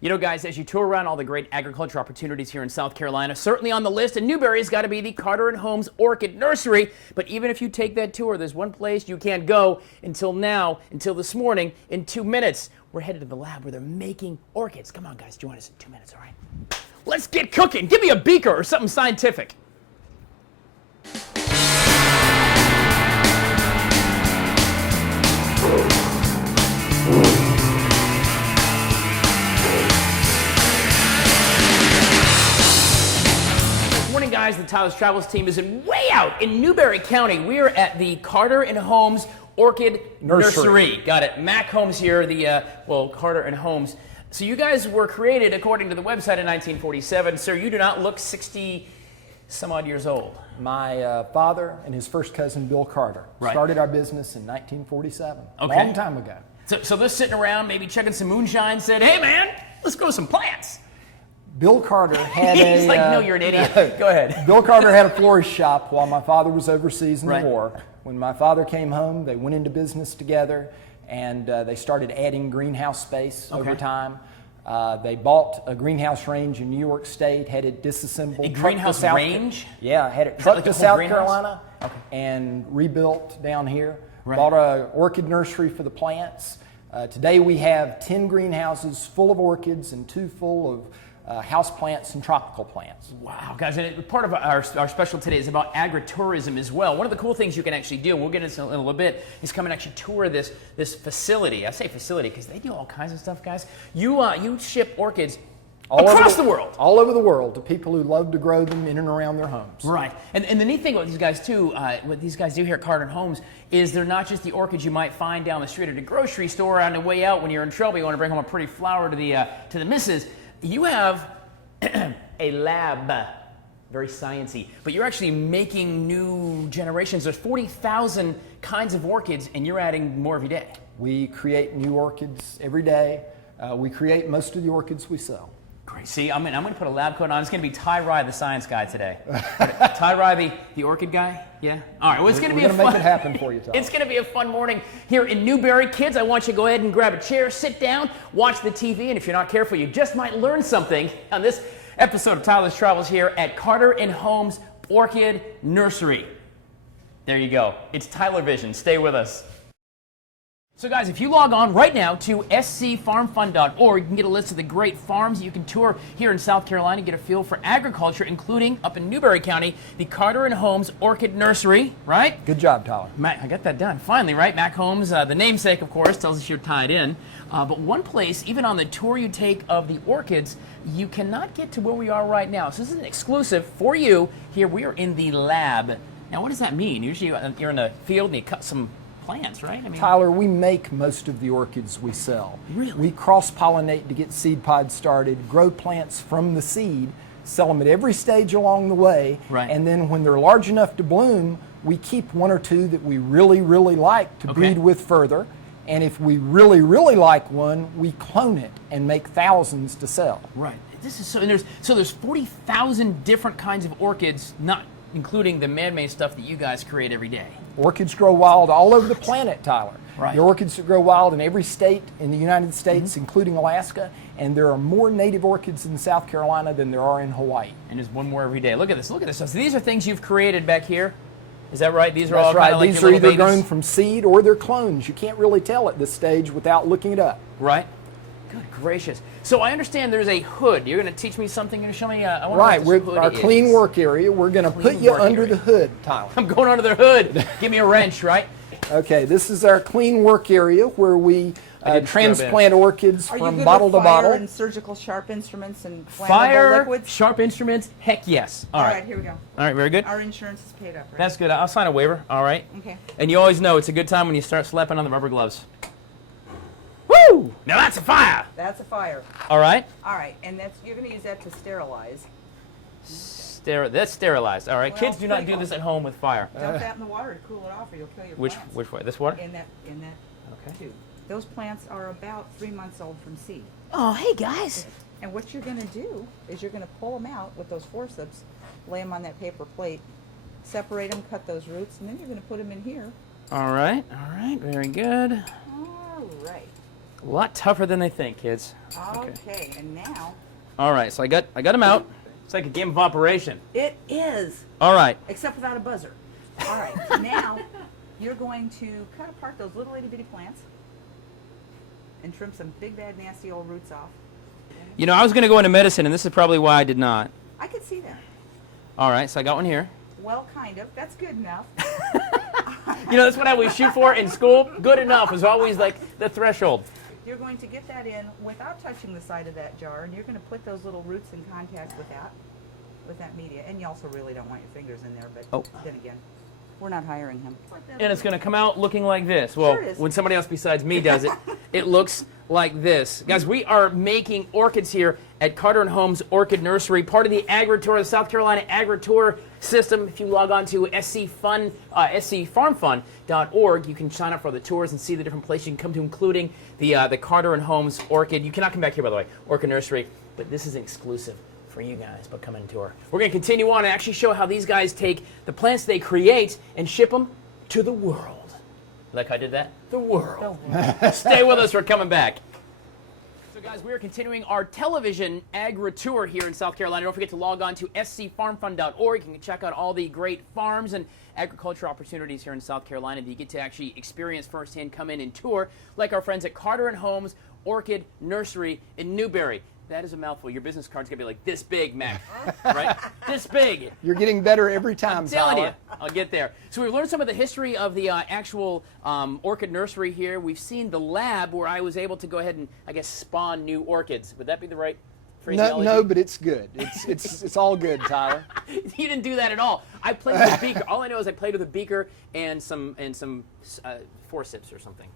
You know, guys, as you tour around all the great agriculture opportunities here in South Carolina, certainly on the list in Newberry's got to be the Carter & Holmes Orchid Nursery. But even if you take that tour, there's one place you can't go until now, until this morning, in 2 minutes. We're headed to the lab where they're making orchids. Come on, guys, join us in 2 minutes, all right? Let's get cooking. Give me a beaker or something scientific. Guys, the Tyler's Travels team is way out in Newberry County. We are at the Carter & Holmes Orchid Nursery. Got it. Mac Holmes here, the, Carter & Holmes. So you guys were created, according to the website, in 1947. Sir, you do not look 60-some-odd years old. My father and his first cousin, Bill Carter, started our business in 1947, a long time ago. So they're sitting around, maybe checking some moonshine, said, hey, man, let's grow some plants. Bill Carter had He's like, no, you're an idiot. Go ahead. Bill Carter had a florist shop while my father was overseas in the war. When my father came home, they went into business together, and they started adding greenhouse space over time. They bought a greenhouse range in New York State, had it disassembled. A greenhouse range? Yeah, had it trucked to South Carolina and rebuilt down here. Bought an orchid nursery for the plants. Today we have 10 greenhouses full of orchids and 2 full of house plants and tropical plants. Wow, guys, and part of our special today is about agritourism as well. One of the cool things you can actually do, and we'll get into in a little bit, is come and actually tour this facility. I say facility because they do all kinds of stuff, guys. You ship orchids across the world. All over the world to people who love to grow them in and around their homes. Right. And the neat thing about these guys, too, what these guys do here at Carter & Holmes, is they're not just the orchids you might find down the street at a grocery store on the way out when you're in trouble. You want to bring home a pretty flower to the missus. You have a lab, very sciencey, but you're actually making new generations. There's 40,000 kinds of orchids, and you're adding more every day. We create new orchids every day. We create most of the orchids we sell. Great. See, I'm going to put a lab coat on. It's going to be Ty Rye, the science guy today. Ty Rye, the orchid guy? Yeah? All right. Well, it's going to be make it happen for you, Tom. It's going to be a fun morning here in Newberry. Kids, I want you to go ahead and grab a chair, sit down, watch the TV, and if you're not careful, you just might learn something on this episode of Tyler's Travels here at Carter & Holmes Orchid Nursery. There you go. It's Tyler Vision. Stay with us. So guys, if you log on right now to scfarmfund.org, you can get a list of the great farms you can tour here in South Carolina, get a feel for agriculture, including up in Newberry County, the Carter & Holmes Orchid Nursery, right? Good job, Tyler. Mac, I got that done. Finally, right? Mac Holmes, the namesake, of course, tells us you're tied in. But one place, even on the tour you take of the orchids, you cannot get to where we are right now. So this is an exclusive for you. Here we are in the lab. Now, what does that mean? Usually you're in the field and you cut some plants, right? I mean, Tyler, we make most of the orchids we sell. Really? We cross-pollinate to get seed pods started, grow plants from the seed, sell them at every stage along the way, and then when they're large enough to bloom, we keep 1 or 2 that we really, really like to breed with further. And if we really, really like one, we clone it and make thousands to sell. Right. This is so there's 40,000 different kinds of orchids, not including the man-made stuff that you guys create every day. Orchids grow wild all over the planet, Tyler. Right. The orchids that grow wild in every state in the United States, including Alaska, and there are more native orchids in South Carolina than there are in Hawaii. And there's one more every day. Look at this. Look at this. So these are things you've created back here. Is that right? These are all kind of like these your are little either grown from seed or they're clones. You can't really tell at this stage without looking it up. Right. Good gracious. So I understand there's a hood. You're going to teach me something. You're going to show me. I wonder what this hood our is. clean work area. We're going to put you under the hood, Tyler. I'm going under the hood. Give me a wrench, right? Okay, this is our clean work area where we transplant orchids from bottle to bottle. And surgical sharp instruments and flammable liquids? Sharp instruments? Heck yes. All right, here we go. All right, very good. Our insurance is paid up, right? That's good. I'll sign a waiver. All right. Okay. And you always know it's a good time when you start slapping on the rubber gloves. Woo! Now that's a fire. That's a fire. All right. All right, and you're going to use that to sterilize. That's sterilized. All right. Well, Kids do not do this at home with fire. Dump that in the water to cool it off, or you'll kill your plants. Which way? This water? In that tube. Those plants are about 3 months old from seed. Oh, hey guys. And what you're going to do is you're going to pull them out with those forceps, lay them on that paper plate, separate them, cut those roots, and then you're going to put them in here. All right. Very good. All right. A lot tougher than they think, kids. Okay, and now All right, so I got them out. It's like a game of operation. it is, All right. except without a buzzer. All right, now you're going to cut apart those little itty bitty plants and trim some big bad nasty old roots off. You know, I was going to go into medicine, and this is probably why I did not. I could see that. All right, so I got one here. Well, kind of. That's good enough. You know, that's what I always shoot for in school. Good enough is always like the threshold. You're going to get that in without touching the side of that jar, and you're going to put those little roots in contact with that media. And you also really don't want your fingers in there, but then again, we're not hiring him. And it's going to come out looking like this. Well, Sure it is. when somebody else besides me does it, it looks like this. Guys, we are making orchids here at Carter & Holmes Orchid Nursery, part of the AgriTour, the South Carolina AgriTour system. If you log on to scfarmfund.org, you can sign up for the tours and see the different places you can come to, including the Carter & Holmes Orchid. You cannot come back here, by the way, Orchid Nursery, but this is an exclusive for you guys, but come and tour. We're going to continue on and actually show how these guys take the plants they create and ship them to the world. Like I did that? The world. Stay with us, we're coming back. So guys, we are continuing our television agri-tour here in South Carolina. Don't forget to log on to scfarmfund.org. You can check out all the great farms and agriculture opportunities here in South Carolina that you get to actually experience firsthand, come in and tour, like our friends at Carter & Holmes Orchid Nursery in Newberry. That is a mouthful. Your business card's going to be like this big, Mac, right? This big. You're getting better every time, I'm telling Tyler. you, I'll get there. So we've learned some of the history of the actual orchid nursery here. We've seen the lab where I was able to go ahead and, I guess, spawn new orchids. Would that be the right phraseology? No, but it's good. It's all good, Tyler. You didn't do that at all. I played with a beaker. All I know is I played with a beaker and some forceps or something.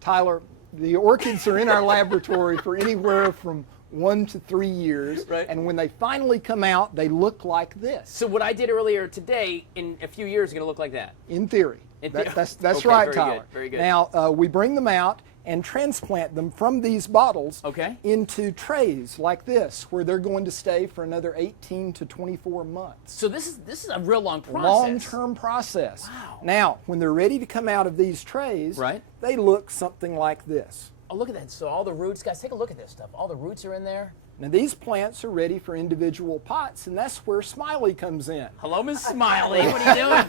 Tyler, the orchids are in our laboratory for anywhere from 1 to 3 years, Right. and when they finally come out, they look like this. So what I did earlier today, in a few years, is going to look like that. In theory. That's Okay, right, very Tyler. good, very good. Now, we bring them out and transplant them from these bottles into trays like this, where they're going to stay for another 18 to 24 months. So this is a real long process. Long-term process. Wow. Now, when they're ready to come out of these trays, they look something like this. Oh, look at that. So all the roots, guys, take a look at this stuff. All the roots are in there. Now, these plants are ready for individual pots, and that's where Smiley comes in. Hello, Miss Smiley. What are you doing?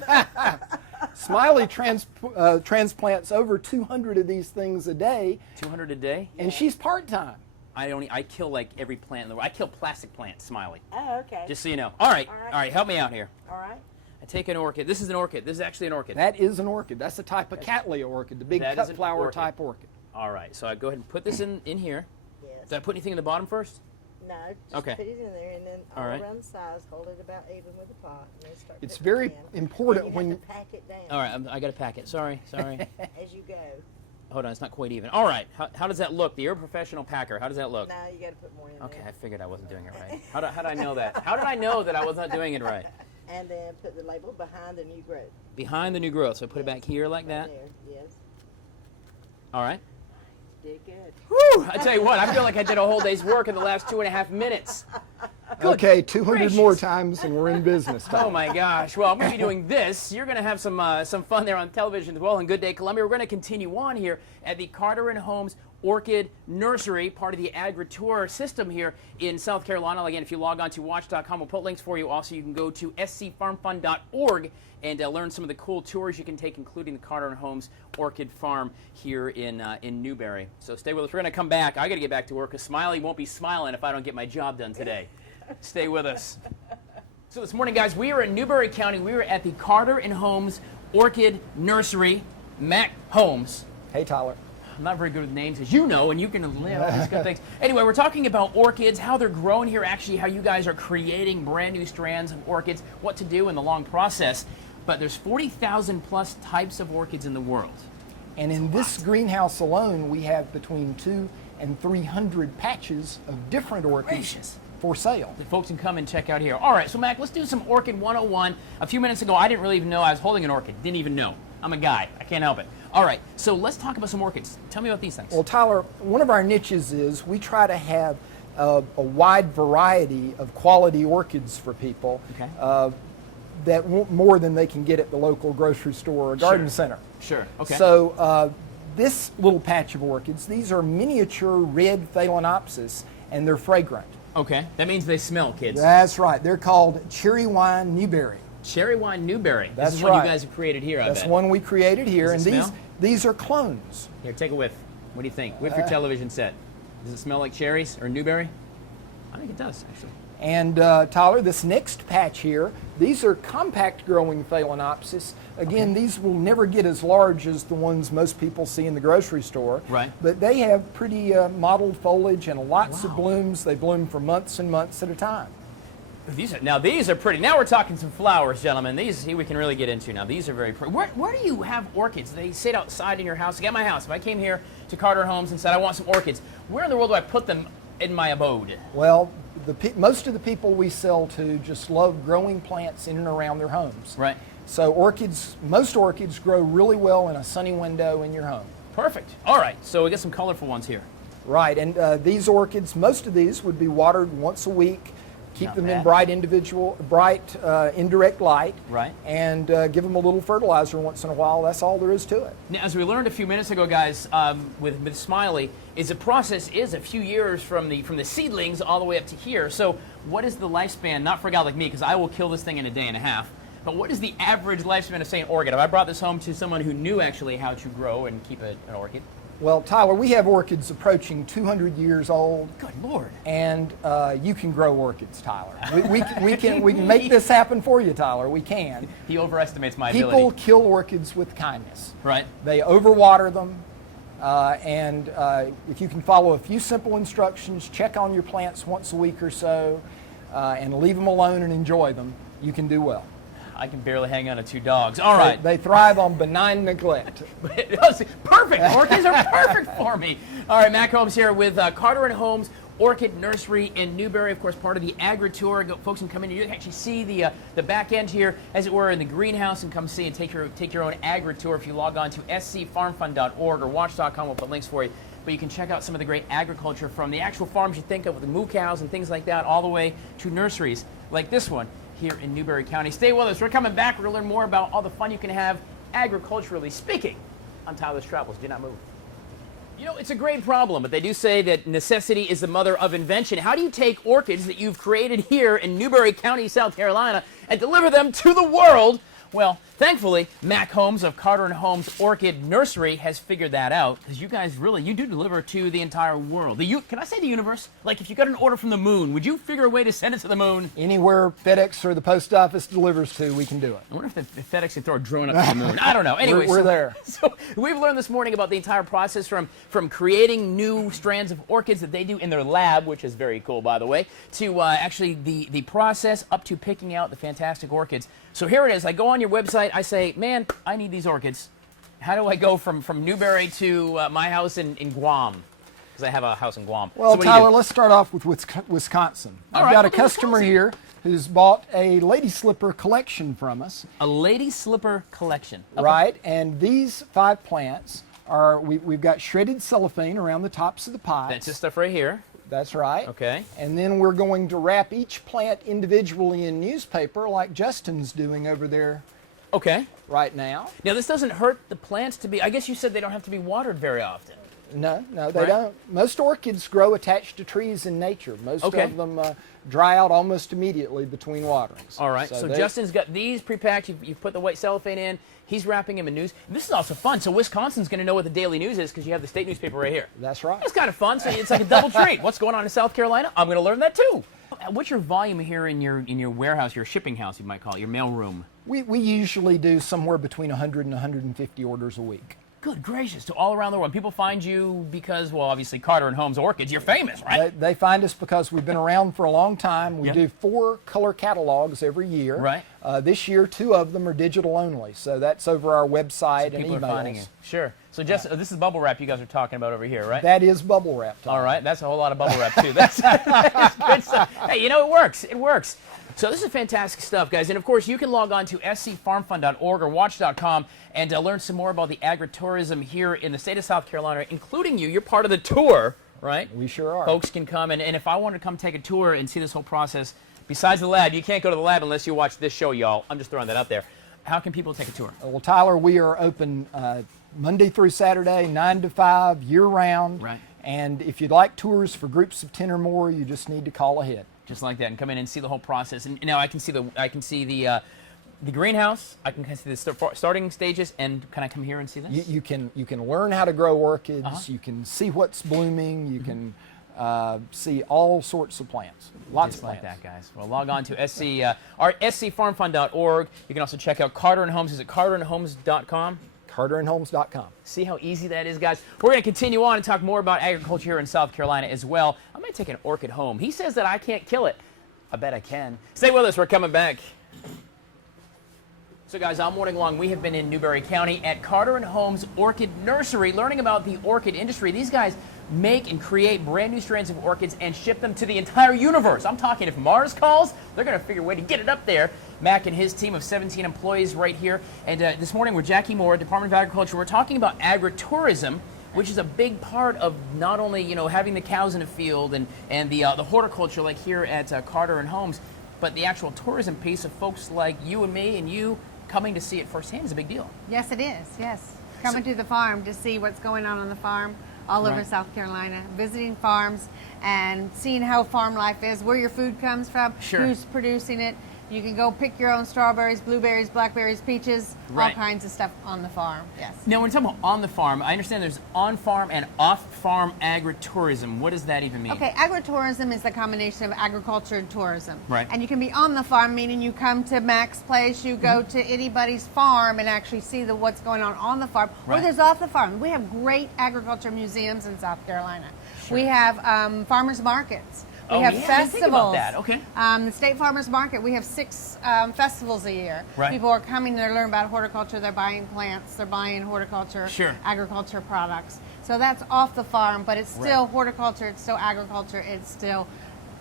Smiley transplants over 200 of these things a day. 200 a day? And she's part-time. I kill like every plant in the world. I kill plastic plants, Smiley. Oh, okay. Just so you know. All right. All right, help me out here. All right. I take an orchid. This is an orchid. This is actually an orchid. That is an orchid. That's a type of Cattleya orchid, the big That is cut an flower orchid. type orchid. All right. So I go ahead and put this in here. Yes. Do I put anything in the bottom first? No, just Okay. put it in there and then All all right. around the sides, hold it about even with the pot. And then start It's putting very it in. important And when you have to pack it down All right. I got to pack it. Sorry. as you go. Hold on. It's not quite even. All right. How does that look? You're a professional packer. How does that look? Now you got to put more in Okay. I there. figured I wasn't doing it right. How did I know that? How did I know that I was not doing it right? And then put the label behind the new growth. Behind the new growth. So I put it back here like that. There, yes. All right. Did good. Whew, I tell you what, I feel like I did a whole day's work in the last 2.5 minutes. Okay, 200 more gracious. times and we're in business. Oh Tyler. my gosh. Well, I'm going to be doing this. You're going to have some fun there on television as well. And Good Day Columbia. We're going to continue on here at the Carter & Holmes Orchid Nursery, part of the AgriTour system here in South Carolina. Again, if you log on to WACH.com, we'll put links for you. Also, you can go to scfarmfund.org and learn some of the cool tours you can take, including the Carter & Holmes Orchid Farm here in Newberry. So stay with us. We're going to come back. I got to get back to work because Smiley won't be smiling if I don't get my job done today. Stay with us. So this morning, guys, we are in Newberry County. We are at the Carter & Holmes Orchid Nursery. Mac Holmes. Hey, Tyler. I'm not very good with names, as you know, and you can live all these good things. Anyway, we're talking about orchids, how they're grown here, actually how you guys are creating brand new strands of orchids, what to do in the long process. But there's 40,000 plus types of orchids in the world. And in this greenhouse alone, we have between 200 and 300 patches of different orchids Gracious. for sale. The folks can come and check out here. All right, so Mac, let's do some Orchid 101. A few minutes ago, I didn't really even know I was holding an orchid. Didn't even know. I'm a guy. I can't help it. All right, so let's talk about some orchids. Tell me about these things. Well, Tyler, one of our niches is we try to have a wide variety of quality orchids for people that want more than they can get at the local grocery store or garden center. Sure, okay. So this little patch of orchids, these are miniature red phalaenopsis, and they're fragrant. Okay, that means they smell, kids. That's right. They're called cherry wine newberry. Cherry wine newberry. That's this is right. one you guys have created here, I That's bet. one we created here, Does and it smell? these are clones. Here, take a whiff. What do you think? Whiff your television set. Does it smell like cherries or newberry? I think it does, actually. And Tyler, this next patch here, these are compact growing phalaenopsis. Again, these will never get as large as the ones most people see in the grocery store. Right. But they have pretty mottled foliage and lots Wow. of blooms. They bloom for months and months at a time. These are pretty. Now we're talking some flowers, gentlemen. These we can really get into now. These are very pretty. Where do you have orchids? They sit outside in your house. Like at my house, if I came here to Carter Homes and said I want some orchids, where in the world do I put them in my abode? Well, most of the people we sell to just love growing plants in and around their homes. Right. So most orchids grow really well in a sunny window in your home. Perfect. All right. So we got some colorful ones here. Right, and these orchids, most of these would be watered once a week. Keep Not them bad. in bright indirect light. Right. And give them a little fertilizer once in a while. That's all there is to it. Now, as we learned a few minutes ago, guys, with Smiley, is the process is a few years from the seedlings all the way up to here. So, what is the lifespan? Not for a guy like me, because I will kill this thing in a day and a half. But what is the average lifespan of, say, an orchid? If I brought this home to someone who knew actually how to grow and keep an orchid. Well, Tyler, we have orchids approaching 200 years old. Good Lord. And you can grow orchids, Tyler. We can make this happen for you, Tyler. We can. He overestimates my People ability. kill orchids with kindness. Right. They overwater them. And if you can follow a few simple instructions, check on your plants once a week or so, and leave them alone and enjoy them, you can do well. I can barely hang on to 2 dogs. All right. They thrive on benign neglect. Perfect. Orchids are perfect for me. All right, Mac Holmes here with Carter and Holmes Orchid Nursery in Newberry, of course, part of the agri-tour. Folks can come in and you can actually see the back end here, as it were, in the greenhouse, and come see and take your own agri-tour if you log on to scfarmfund.org or watch.com. We'll put links for you. But you can check out some of the great agriculture from the actual farms you think of with the moo cows and things like that, all the way to nurseries like this one here in Newberry County. Stay with us. We're coming back. We're going to learn more about all the fun you can have agriculturally speaking on Tyler's Travels. Do not move. You know, it's a great problem, but they do say that necessity is the mother of invention. How do you take orchids that you've created here in Newberry County, South Carolina, and deliver them to the world? Well, thankfully, Mac Holmes of Carter and Holmes Orchid Nursery has figured that out, because you guys you do deliver to the entire world. Can I say the universe? Like, if you got an order from the moon, would you figure a way to send it to the moon? Anywhere FedEx or the post office delivers to, we can do it. I wonder if FedEx can throw a drone up to the moon. I don't know. Anyway, we're there. So we've learned this morning about the entire process from creating new strands of orchids that they do in their lab, which is very cool, by the way, to actually the process up to picking out the fantastic orchids. So here it is. I go on your website. I say, man, I need these orchids. How do I go from Newberry to my house in Guam? Because I have a house in Guam. Well, So what do you Tyler, do? let's start off with Wisconsin. All I've right, got a we'll do customer Wisconsin. here who's bought a lady slipper collection from us. A lady slipper collection. Okay. Right, and these 5 plants are, we've got shredded cellophane around the tops of the pots. That's this stuff right here. That's right. Okay. And then we're going to wrap each plant individually in newspaper like Justin's doing over there Okay. right now. Now, this doesn't hurt the plants to be, I guess you said they don't have to be watered very often. No, they Right. don't. Most orchids grow attached to trees in nature. Most Okay. of them dry out almost immediately between waterings. All right, so Justin's got these pre-packed. You've put the white cellophane in. He's wrapping them in news. This is also fun. So Wisconsin's going to know what the daily news is because you have the state newspaper right here. That's right. That's kind of fun. So it's like a double treat. What's going on in South Carolina? I'm going to learn that too. What's your volume here in your warehouse, your shipping house, you might call it, your mail room? We usually do somewhere between 100 and 150 orders a week. Good gracious, to all around the world. People find you because, well, obviously Carter and Holmes Orchids. You're famous, right? They find us because we've been around for a long time. We Yep. do 4 color catalogs every year. Right. This year, 2 of them are digital only, so that's over our website and People emails. are finding you. Sure. So just this is bubble wrap you guys are talking about over here, right? That is bubble wrap time. All right, that's a whole lot of bubble wrap too. That's good stuff. Hey, you know, it works. It works. So this is fantastic stuff, guys. And of course, you can log on to scfarmfund.org or watch.com and learn some more about the agritourism here in the state of South Carolina, including you. You're part of the tour, right? We sure are. Folks can come, and if I wanted to come take a tour and see this whole process, besides the lab, you can't go to the lab unless you watch this show, y'all. I'm just throwing that out there. How can people take a tour? Well, Tyler, we are open Monday through Saturday, 9 to 5, year-round. Right. And if you'd like tours for groups of 10 or more, you just need to call ahead. Just like that, and come in and see the whole process. And now I can see the greenhouse. I can kind of see the starting stages. And can I come here and see this? You can learn how to grow orchids. You can see what's blooming. You can see all sorts of plants. Lots Just of plants. like that, guys. Well, log on to scfarmfund.org. You can also check out Carter and Holmes. Is it carterandholmes.com? CarterandHolmes.com. See how easy that is, guys? We're going to continue on and talk more about agriculture here in South Carolina as well. I'm going to take an orchid home. He says that I can't kill it. I bet I can. Stay with us. We're coming back. So, guys, all morning long, we have been in Newberry County at Carter and Holmes Orchid Nursery, learning about the orchid industry. These guys make and create brand new strains of orchids and ship them to the entire universe. I'm talking if Mars calls, they're going to figure a way to get it up there. Mac and his team of 17 employees right here. And this morning with Jackie Moore, Department of Agriculture, we're talking about agritourism, which is a big part of not only, you know, having the cows in the field and the horticulture like here at Carter and Holmes, but the actual tourism piece of folks like you and me and you coming to see it firsthand is a big deal. Yes, it is. Yes. Coming to the farm to see what's going on the farm all over South Carolina, visiting farms and seeing how farm life is, where your food comes from, who's producing it. You can go pick your own strawberries, blueberries, blackberries, peaches, all kinds of stuff on the farm. Yes. Now, when we're talking about on the farm, I understand there's on-farm and off-farm agritourism. What does that even mean? Okay, agritourism is the combination of agriculture and tourism. Right. And you can be on the farm, meaning you come to Mac's place, you go to anybody's farm and actually see what's going on the farm, or there's off the farm. We have great agriculture museums in South Carolina. We have farmers markets. We have festivals. I didn't think about that. Okay. The State Farmers Market, we have 6 festivals a year. Right. People are coming to learn about horticulture. They're buying plants. They're buying horticulture, agriculture products. So that's off the farm, but it's still horticulture. It's still agriculture. It's still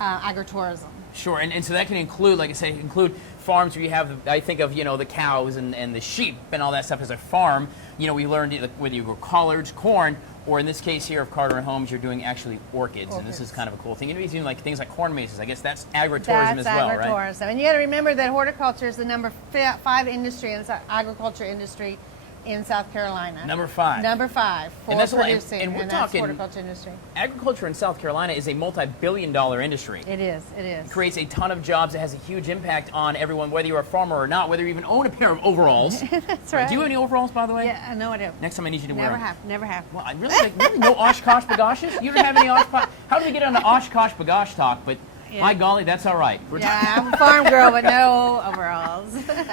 agritourism. Sure, and so that can include, like I say, include farms where you have, I think of, you know, the cows and the sheep and all that stuff as a farm. You know, we learned whether you grow collards, corn, or in this case here of Carter and Holmes, you're doing actually orchids, and this is kind of a cool thing. And he's doing like things like corn mazes. I guess that's agritourism as well, right? That's agritourism. And you got to remember that horticulture is the number 5 industry in the agriculture industry in South Carolina. Number 5. Number 5 for and that's producing, and we're that's talking horticulture industry. Agriculture in South Carolina is a multi-billion-dollar industry. It is. It is. It creates a ton of jobs. It has a huge impact on everyone, whether you're a farmer or not, whether you even own a pair of overalls. That's right. Do you have any overalls, by the way? Yeah, no, I do. Next time I need you to wear them. Never have. Well, I really no Oshkosh bagoshes? You don't have any Oshkosh? How do we get on the Oshkosh bagosh talk? But my golly, that's all right. I'm a farm girl, but no overalls.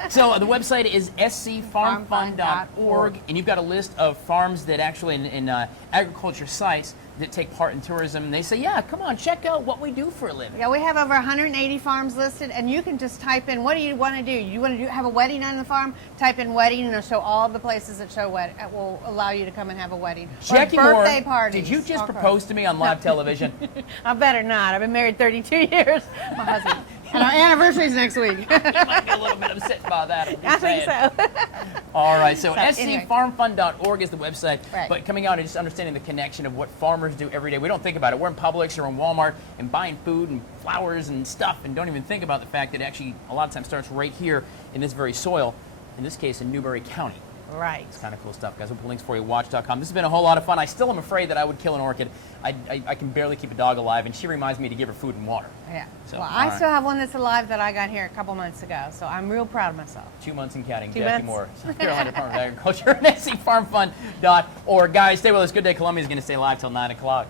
So the website is scfarmfund.org, and you've got a list of farms that actually in agriculture sites that take part in tourism, and they say, yeah, come on, check out what we do for a living. Yeah, we have over 180 farms listed, and you can just type in, what do you want to do? You want to have a wedding on the farm? Type in wedding, and it'll show all the places that show wedding. It will allow you to come and have a wedding. Jackie or birthday Moore, parties. did you just propose to me on live television? I better not. I've been married 32 years. My husband. And our anniversary's next week. You might be a little bit upset by that. I think so. All right, so anyway. scfarmfund.org is the website. Right. But coming out and just understanding the connection of what farmers do every day. We don't think about it. We're in Publix or in Walmart and buying food and flowers and stuff and don't even think about the fact that actually a lot of times starts right here in this very soil, in this case in Newberry County. Right. It's kind of cool stuff, guys. We'll put links for you at WACH.com. This has been a whole lot of fun. I still am afraid that I would kill an orchid. I can barely keep a dog alive, and she reminds me to give her food and water. Yeah. So, well, I still have one that's alive that I got here a couple months ago, so I'm real proud of myself. 2 months and counting. 2 Jackie months. Moore, South Carolina Department of Agriculture, and scfarmfund.org. Guys, stay with us. Good Day Columbia is going to stay live till 9 o'clock.